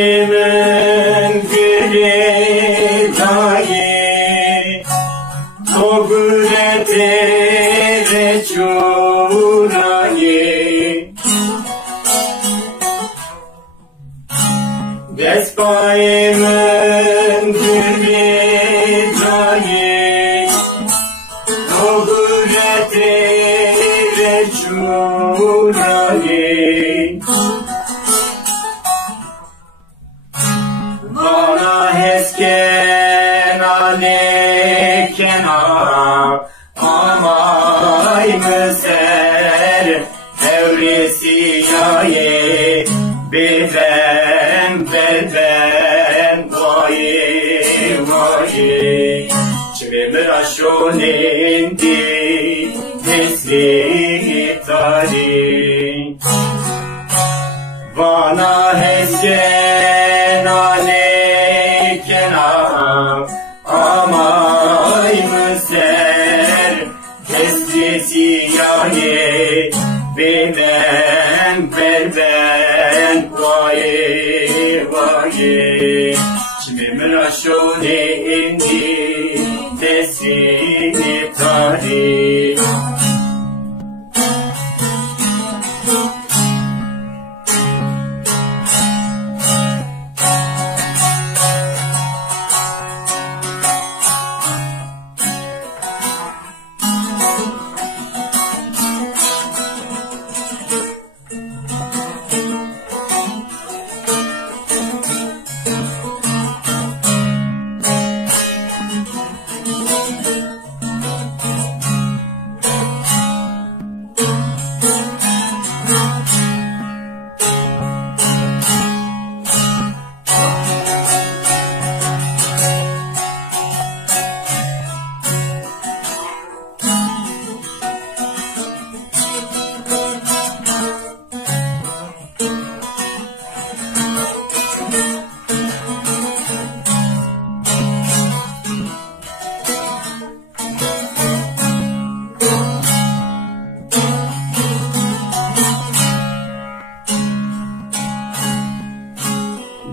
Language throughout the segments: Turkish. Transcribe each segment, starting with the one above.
Despaimen gridai, togurete rechurai. Despaimen gridai, togurete rechurai. Bana hesken alekena amay mıser evresiyaye beden vaye vaye çivemir aşonendi teslihtari bana hesken alekena amay mıser teslihiyaye beden vaye vaye çimemir aşone indi teslihtari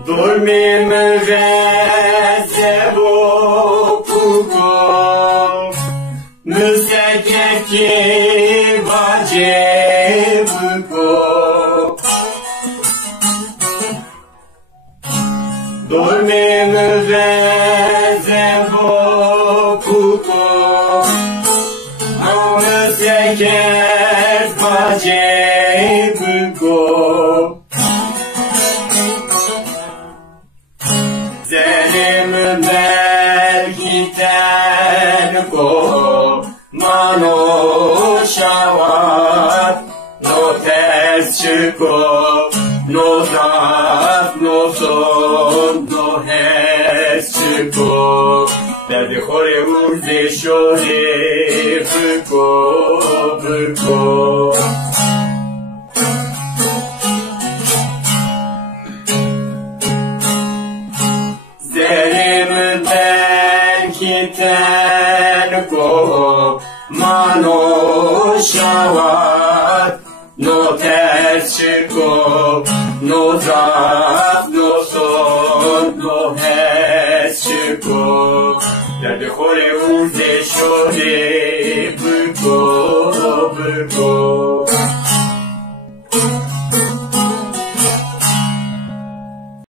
Dormim gazebo kuko Müsekeki vacebuko Dormim gazebo kuko Müsekeki vacebuko Zelim belki tenko mano şavat no ters çıko no zaf no son no hes çıko derdi hore urze şore bıko bıko Tenko mano şavat no ters çıko no zaf no son no hes çıko derdi hore urze şore bıko bıko